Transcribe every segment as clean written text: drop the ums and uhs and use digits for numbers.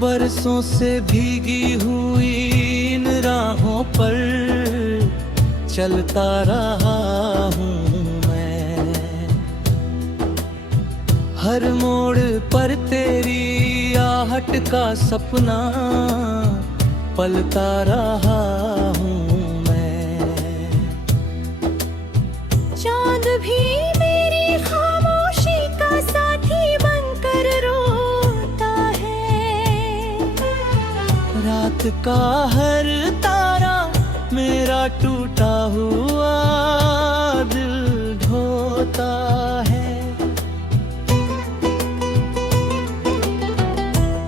बरसों से भीगी हुई इन राहों पर चलता रहा हूँ मैं। हर मोड़ पर तेरी आहट का सपना पलता रहा हूँ मैं। चांद भी मेरी खामोशी का साथी बनकर रोता है। रात का हर तारा मेरा टूटा हुआ दिल ढोता है।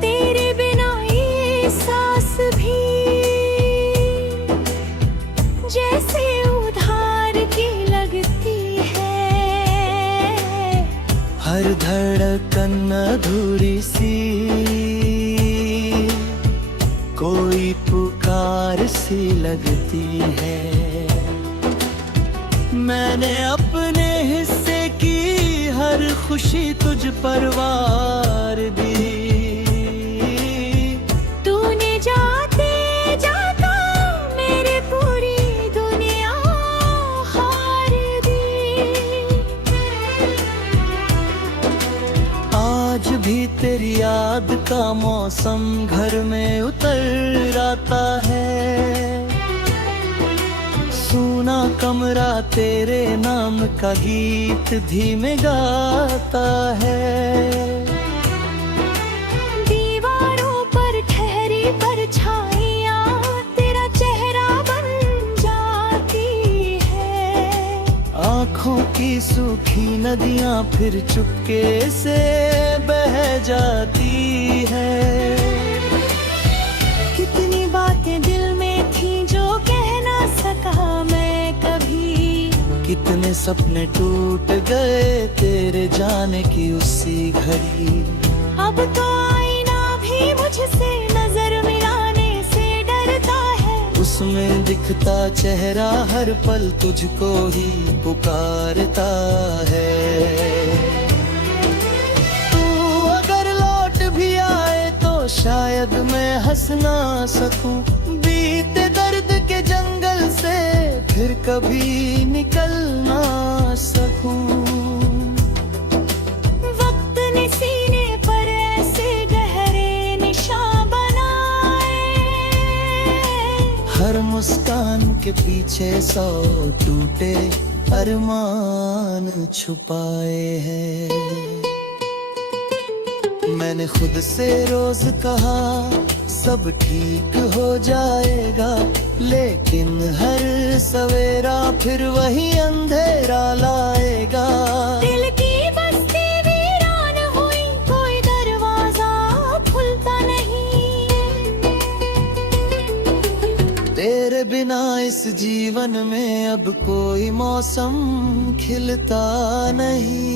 तेरे बिना ये सांस भी जैसे उधार की लगती है। हर धड़कन अधूरी सी कोई पुकार सी लगती है। मैंने अपने हिस्से की हर खुशी तुझ पर वार दी। तूने जाते जाता मेरी पूरी दुनिया हार दी। आज भी तेरी याद का मौसम घर में उतर आता है। सूना कमरा तेरे नाम का गीत धीमे गाता है। दीवारों पर ठहरी परछाइयाँ तेरा चेहरा बन जाती है। आँखों की सूखी नदियाँ फिर चुपके से बह जाती है। कितनी बातें दिल में थी जो कह ना सका मैं कभी। कितने सपने टूट गए तेरे जाने की उसी घड़ी। अब तो आईना भी मुझसे नजर मिलाने से डरता है। उसमें दिखता चेहरा हर पल तुझको ही पुकारता है। तू अगर लौट भी आए तो शायद मैं हंस ना सकूं। बीते दर्द के जंगल से फिर कभी निकल ना सकूं। वक्त ने सीने पर ऐसे गहरे निशान बनाए। हर मुस्कान के पीछे 100 टूटे अरमान छुपाए हैं। मैंने खुद से रोज कहा सब ठीक हो जाएगा, लेकिन हर सवेरा फिर वही अंधेरा लाएगा। दिल की बस्ती वीरान हुई, कोई दरवाजा खुलता नहीं। तेरे बिना इस जीवन में अब कोई मौसम खिलता नहीं।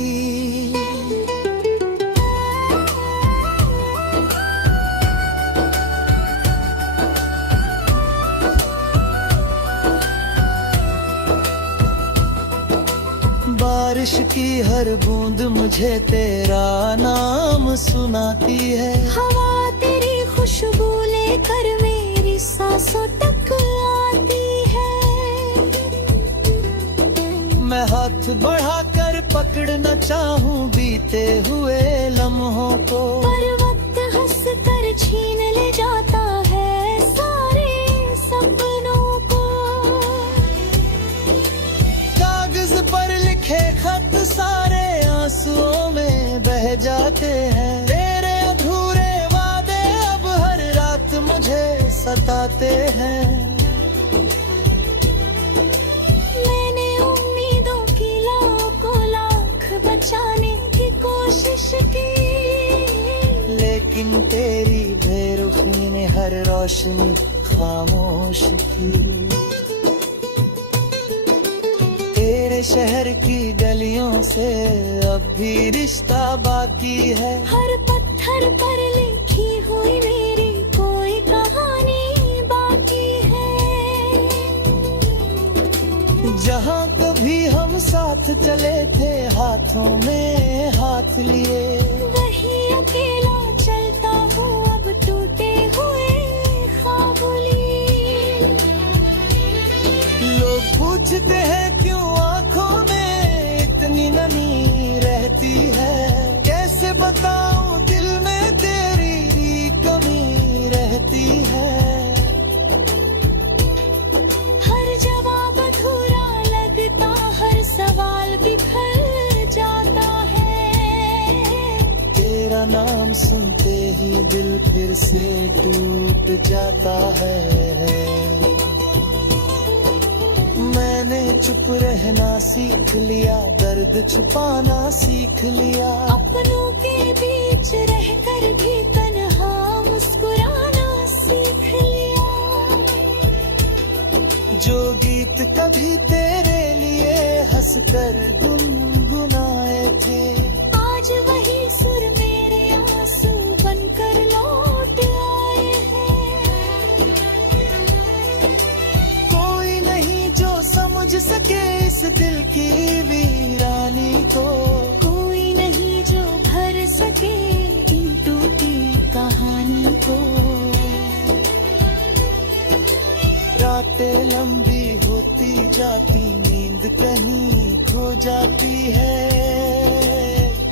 बारिश की हर बूंद मुझे तेरा नाम सुनाती है। हवा तेरी खुशबू लेकर मेरी सांसों तक आती है। मैं हाथ बढ़ाकर पकड़ना चाहूं बीते हुए लम्हों को, पर वक्त हंस कर छीन ले जाता है सारे सपनों को। कागज पर लिखे खत सारे आंसुओं में बह जाते हैं। तेरे अधूरे वादे अब हर रात मुझे सताते हैं। मैंने उम्मीदों की को लाख बचाने की कोशिश की, लेकिन तेरी बेरुखी ने हर रोशनी खामोश की। तेरे शहर की गलियों से अब भी रिश्ता बाकी है। हर पत्थर पर लिखी हुई मेरी कोई कहानी बाकी है। जहाँ कभी हम साथ चले थे हाथों में हाथ लिए, वही अकेला चलता हूँ अब टूट पूछते हैं क्यों आंखों में इतनी नमी रहती है, कैसे बताऊं दिल में तेरी कमी रहती है। हर जवाब अधूरा लगता, हर सवाल बिखर जाता है। तेरा नाम सुनते ही दिल फिर से टूट जाता है। मैंने चुप रहना सीख लिया, दर्द छुपाना सीख लिया। अपनों के बीच रहकर भी तन्हा मुस्कुराना सीख लिया। जो गीत कभी तेरे लिए हंसकर गुनगुनाए थे, आज वही सुर मेरे आंसू बनकर लौट आए हैं। कोई नहीं जो समझ सके इस दिल की वीरानी को, कोई नहीं जो भर सके इन टूटी कहानी को। रातें लंबी होती जाती, नींद कहीं खो जाती है।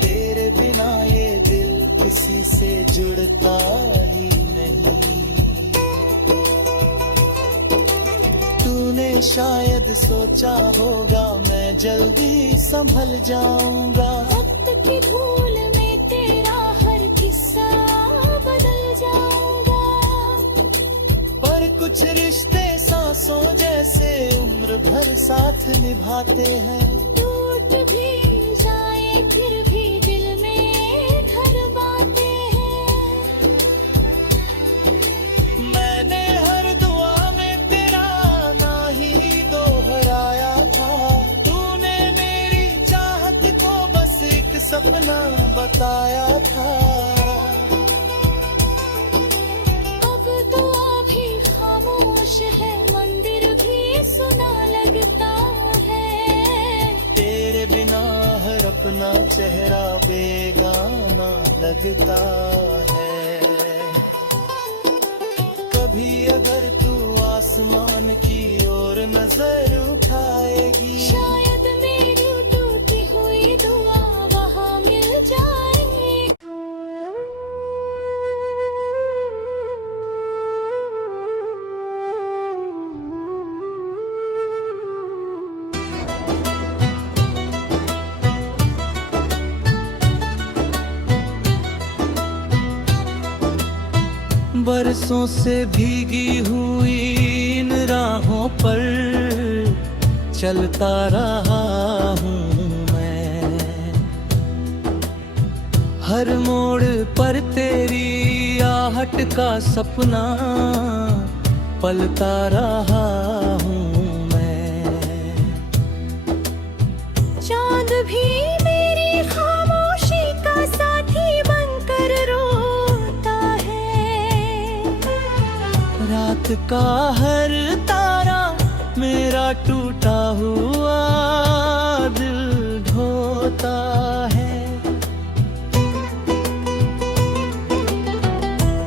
तेरे बिना ये दिल किसी से जुड़ता ही नहीं। तूने शायद सोचा होगा मैं जल्दी संभल जाऊंगा। वक्त की धूल में तेरा हर किस्सा बदल जाऊंगा। पर कुछ रिश्ते सांसों जैसे उम्र भर साथ निभाते हैं। टूट भी जाए फिर भी दिल में घर बाते हैं। मैंने हर दुआ में तेरा ना ही दोहराया था। तूने मेरी चाहत को बस एक सपना बताया था। अब दुआ भी खामोश है, मंदिर भी सुना लगता है। तेरे बिना हर अपना चेहरा बेगाना लगता है। कभी अगर तू आसमान की ओर नजर उठाएगी, शायद मेरी टूटी हुई दुआ वहाँ मिल जाएगी। बरसों से भीगी हुई इन राहों पर चलता रहा हूँ मैं। हर मोड़ पर तेरी आहट का सपना पलता रहा हूँ मैं। चांद भी मेरी खामोशी का साथी बनकर रोता है। रात का हर तारा मेरा टूटा हुआ दिल ढोता है।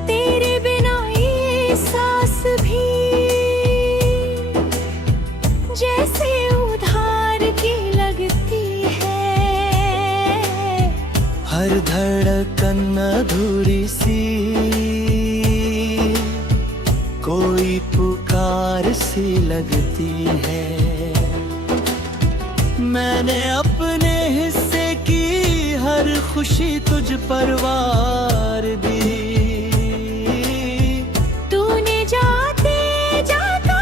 तेरे बिना ये सांस भी जैसे उधार की लगती है। हर धड़कन अधूरी सी कोई पुकार सी लगती है। मैंने अपने हिस्से की हर खुशी तुझ पर वार दी। तूने जाते जाता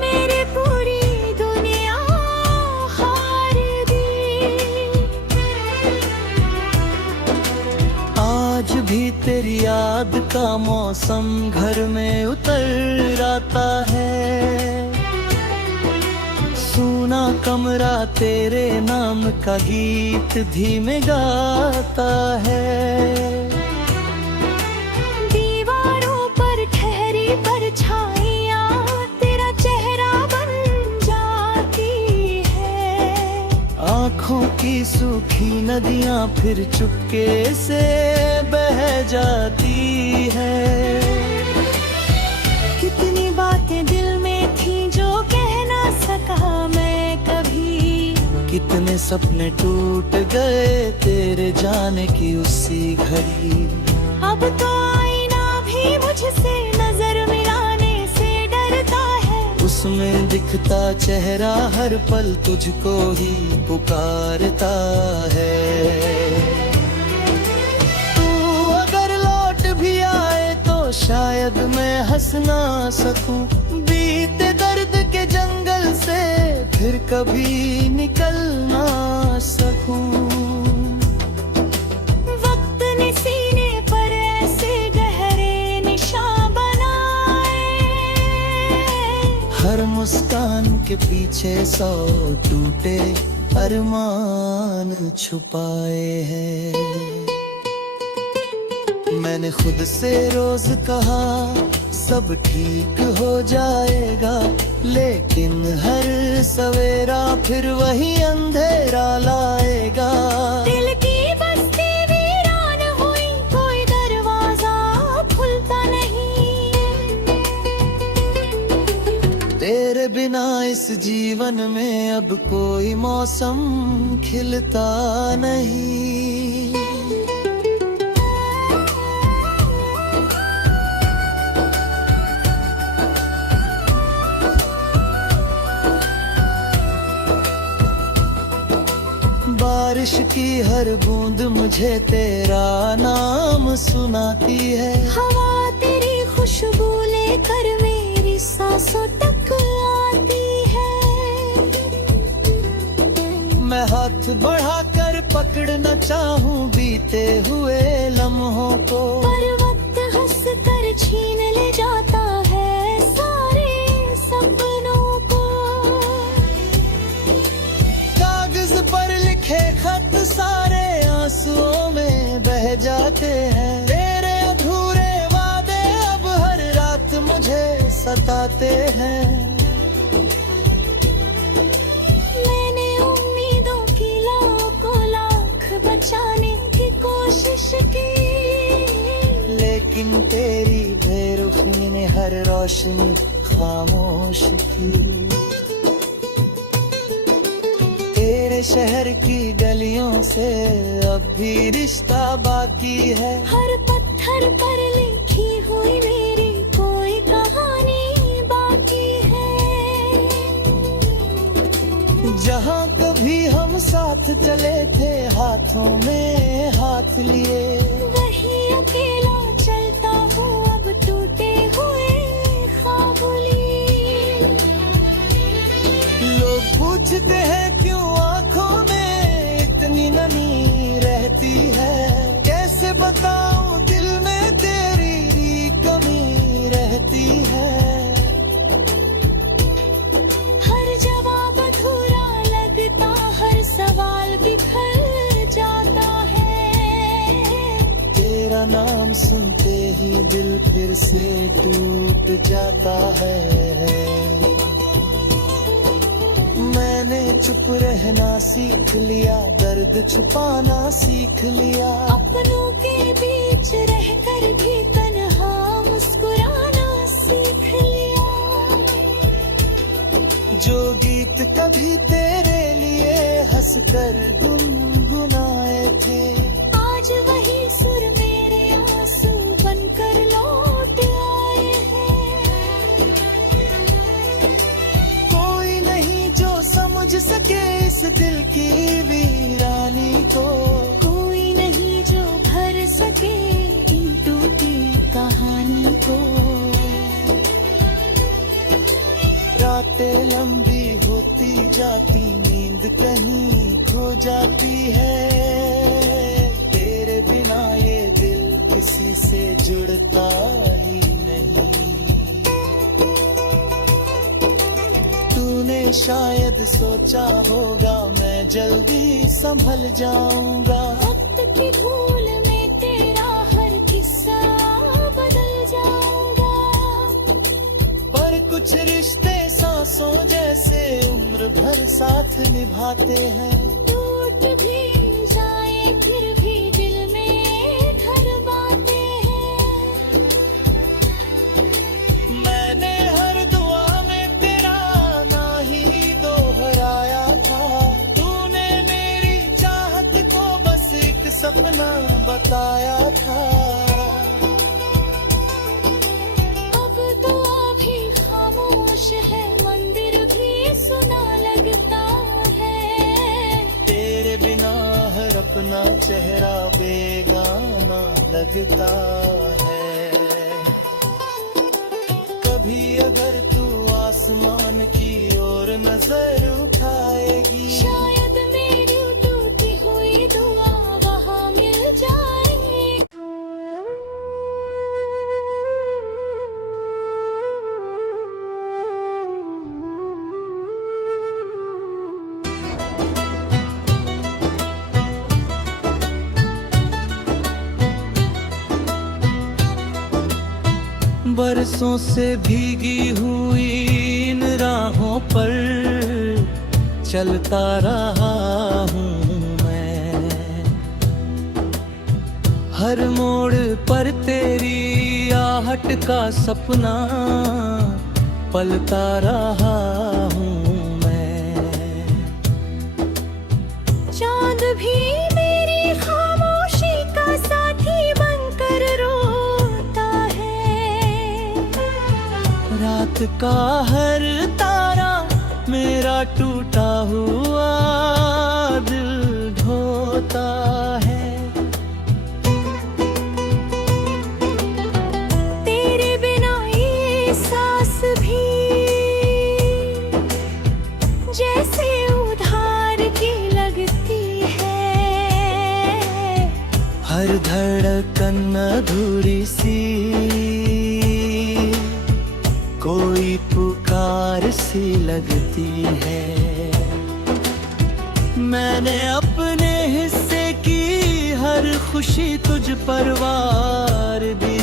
मेरी पूरी दुनिया हार दी। आज भी तेरी याद का मौसम घर में उतर आता है। सूना कमरा तेरे नाम का गीत धीमे गाता है। दीवारों पर ठहरी परछाइयाँ तेरा चेहरा बन जाती है। आँखों की सूखी नदियाँ फिर चुपके से बह जाती है। कितनी बातें दिल में थी जो कह ना सका मैं। इतने सपने टूट गए तेरे जाने की उसी घड़ी। अब तो आईना भी मुझसे नजर मिलाने से डरता है। उसमें दिखता चेहरा हर पल तुझको ही पुकारता है। तू अगर लौट भी आए तो शायद मैं हंस ना सकूं। बीते दर्द के जंगल से फिर कभी निकल ना सकूं। वक्त ने सीने पर ऐसे गहरे निशान बनाए। हर मुस्कान के पीछे 100 टूटे अरमान छुपाए हैं। मैंने खुद से रोज कहा सब ठीक हो जाएगा, लेकिन हर सवेरा फिर वही अंधेरा लाएगा। दिल की बस्ती वीरान हुई, कोई दरवाजा खुलता नहीं। तेरे बिना इस जीवन में अब कोई मौसम खिलता नहीं। बारिश की हर बूंद मुझे तेरा नाम सुनाती है। हवा तेरी खुशबू लेकर मेरी सांसों तक आती है। मैं हाथ बढ़ाकर पकड़ना चाहूं बीते हुए लम्हों को, पर वक्त हंस कर छीन ले जाता है सारे सपनों को। कागज पर लिखे खत सारे आंसुओं में बह जाते हैं। तेरे अधूरे वादे अब हर रात मुझे सताते हैं। मैंने उम्मीदों की लाखों लाख बचाने की कोशिश की, लेकिन तेरी बेरुखी ने हर रोशनी खामोश की। तेरे शहर की गलियों से अब भी रिश्ता बाकी है। हर पत्थर पर लिखी हुई मेरी कोई कहानी बाकी है। जहाँ कभी हम साथ चले थे हाथों में हाथ लिए, वही अकेला चलता हूँ अब टूटे हुए ख्वाब लिए। लोग पूछते हैं क्यों आंखों में इतनी नमी रहती है। कैसे बताऊं दिल में तेरी कमी रहती है। हर जवाब अधूरा लगता, हर सवाल बिखर जाता है। तेरा नाम सुनते ही दिल फिर से टूट जाता है। मैंने चुप रहना सीख लिया, दर्द छुपाना सीख लिया। अपनों के बीच रहकर भी तन्हा मुस्कुराना सीख लिया। जो गीत कभी तेरे लिए हंसकर गुनगुनाए थे, आज वही सुर मेरे आंसू बनकर लौट आए हैं। कोई नहीं जो समझ सके इस दिल की वीरानी को। कोई नहीं जो भर सके इन टूटी कहानी को। रातें लंबी होती जाती, नींद कहीं खो जाती है। तेरे बिना ये दिल किसी से जुड़ता ही नहीं। तूने शायद सोचा होगा मैं जल्दी संभल जाऊंगा। वक्त की भूल में तेरा हर किस्सा बदल जाऊंगा। पर कुछ रिश्ते सांसों जैसे उम्र भर साथ निभाते हैं। टूट भी जाए फिर भी दिल में धरवाते हैं। मैंने हर दुआ में तेरा ना ही दोहराया था। तूने आया था। अब दुआ भी खामोश है, मंदिर भी सुना लगता है। तेरे बिना हर अपना चेहरा बेगाना लगता है। कभी अगर तू आसमान की ओर नजर उठाएगी, शायद मेरी टूटी हुई दुआ वहाँ मिल जाएगी। बरसों से भीगी हुई इन राहों पर चलता रहा हूँ मैं। हर मोड़ पर तेरी आहट का सपना पलता रहा हूँ मैं। चांद भी मेरी खामोशी का साथी बनकर रोता है। रात का हर तारा मेरा टूटा हुआ दिल ढोता है। तेरे बिना ये सांस भी जैसे उधार की लगती है। हर धड़कन अधूरी सी कोई पुकार सी लगती है। मैंने अपने हिस्से की हर खुशी तुझ पर वार दी।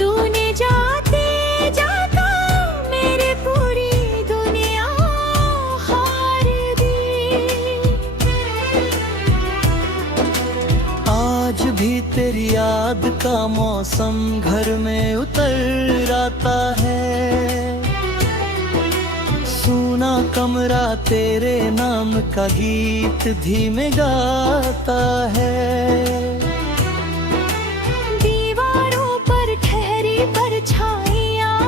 तूने जाते जाता मेरी पूरी दुनिया हार दी। आज भी तेरी याद का मौसम घर में उतर आता है। सूना कमरा तेरे नाम का गीत धीमे गाता है। दीवारों पर ठहरी परछाइयाँ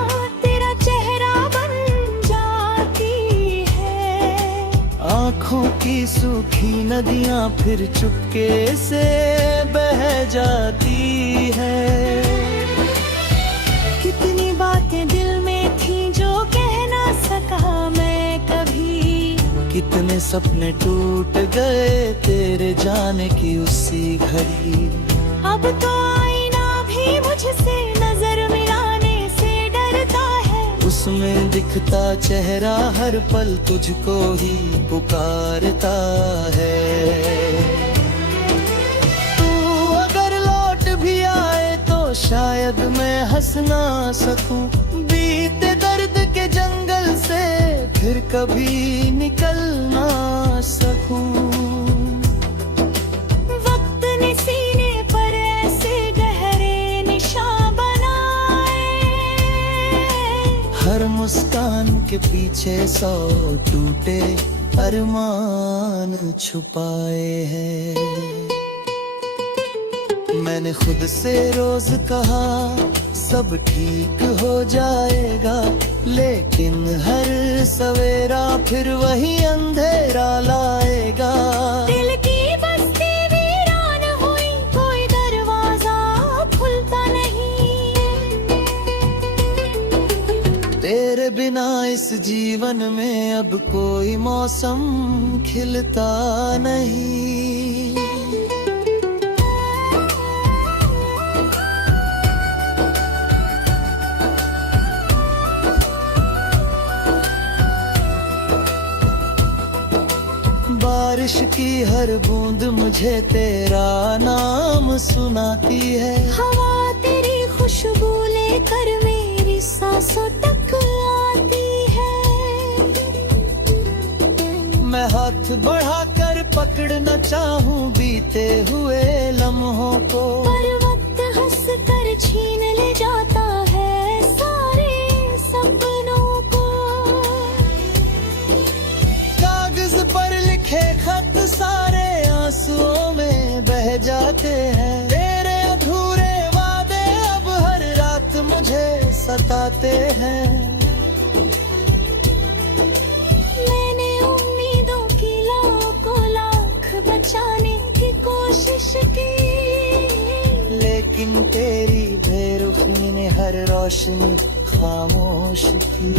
तेरा चेहरा बन जाती है। आँखों की सूखी नदियाँ फिर चुपके से बह जाती है। कितनी बातें दिल में थी जो कह ना सका मैं कभी। कितने सपने टूट गए तेरे जाने की उसी घड़ी। अब तो आईना भी मुझसे नजर मिलाने से डरता है। उसमें दिखता चेहरा हर पल तुझको ही पुकारता है। तू अगर लौट भी आए तो शायद मैं हंस ना सकूं। बीते दर्द के जंगल से फिर कभी निकल ना सकूं। वक्त ने सीने पर ऐसे गहरे निशान बनाए। हर मुस्कान के पीछे 100 टूटे अरमान छुपाए हैं। मैंने खुद से रोज कहा सब ठीक हो जाएगा, लेकिन हर सवेरा फिर वही अंधेरा लाएगा। दिल की बस्ती वीरान हुई, कोई दरवाजा खुलता नहीं। तेरे बिना इस जीवन में अब कोई मौसम खिलता नहीं। बारिश की हर बूंद मुझे तेरा नाम सुनाती है। हवा तेरी खुशबू लेकर मेरी सांसों तक आती है। मैं हाथ बढ़ाकर पकड़ना चाहूं बीते हुए लम्हों को, पर वक्त हंस कर छीन ले जाता है सारे सपनों को। कागज पर लिखे खत सारे आंसुओं में बह जाते हैं। मैंने उम्मीदों की को लाख बचाने की कोशिश की, लेकिन तेरी बेरुखी ने हर रोशनी खामोश की।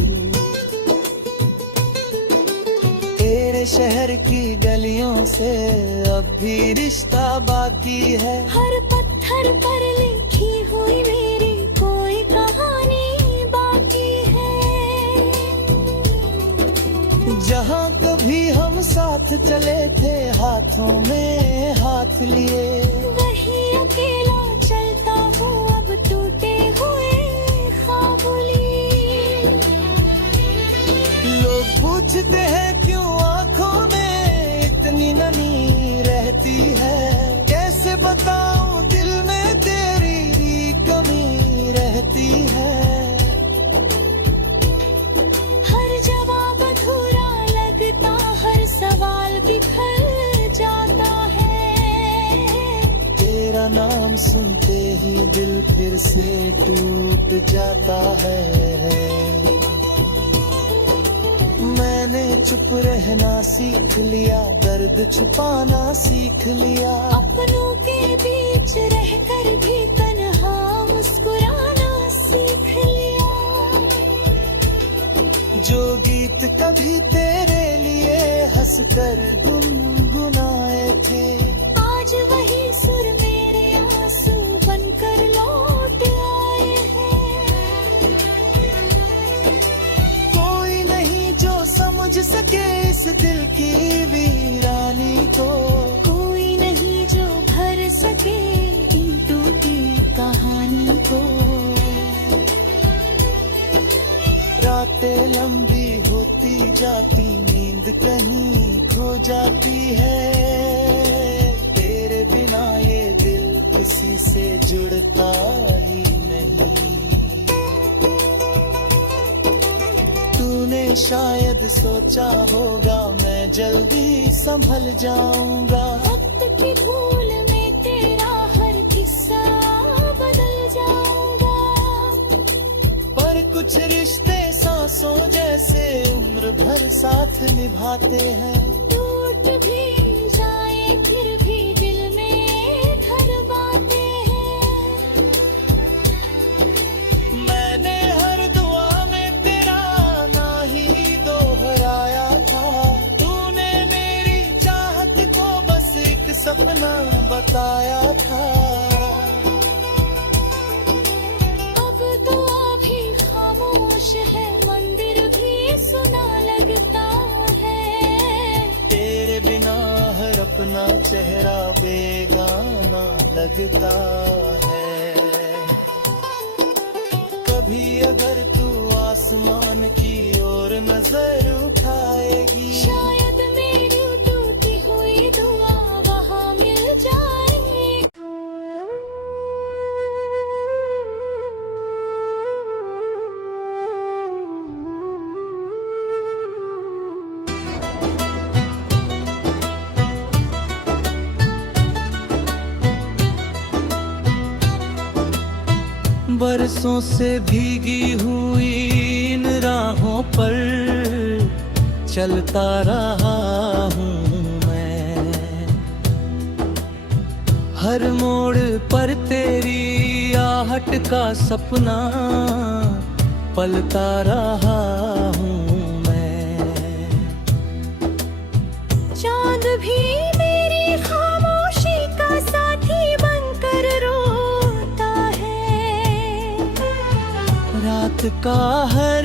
तेरे शहर की गलियों से अब भी रिश्ता बाकी है। हर पत्थर पर लिखी हुई मेरी कोई कहानी बाकी है। जहाँ कभी हम साथ चले थे हाथों में हाथ लिए, वही अकेला चलता हूँ अब टूटे हुए ख्वाब लिए। लोग पूछते हैं क्यों आंखों में इतनी नमी रहती है, कैसे बताऊं दिल में तेरी कमी रहती है। हर जवाब अधूरा लगता, हर सवाल बिखर जाता है। तेरा नाम सुनते ही दिल फिर से टूट जाता है। मैंने चुप रहना सीख लिया, दर्द छुपाना सीख लिया। अपनों के बीच रहकर भी तन्हा मुस्कुराना सीख लिया। जो गीत कभी तेरे लिए हंसकर गुनगुनाए थे, आज वही सुर मेरे आंसू बनकर लौट आए हैं। कोई नहीं जो समझ सके इस दिल की वीरानी को, कोई नहीं जो भर सके इन टूटी कहानी को। रातें लंबी होती जाती, नींद कहीं खो जाती है। तेरे बिना ये दिल किसी से जुड़ता ही नहीं। तूने शायद सोचा होगा मैं जल्दी संभल जाऊंगा, वक्त की भूल में तेरा हर किस्सा बदल जाऊंगा। पर कुछ रिश्ते सांसों जैसे उम्र भर साथ निभाते हैं। टूट भी जाए फिर भी दिल में घर बाते हैं। मैंने हर दुआ में तेरा ना ही दोहराया था, तूने मेरी चाहत को बस एक सपना बताया था। अब दुआ भी खामोश है, मंदिर भी सुना लगता है। तेरे बिना हर अपना चेहरा बेगाना लगता है। कभी अगर तू आसमान की ओर नजर उठाएगी, शायद मेरी टूटी हुई दुआ वहाँ मिल जाएगी। बरसों से भीगी हुई इन राहों पर चलता रहा हूँ मैं। हर मोड़ पर तेरी आहट का सपना पलता रहा हूँ मैं। चांद भी मेरी खामोशी का साथी बनकर रोता है। रात का हर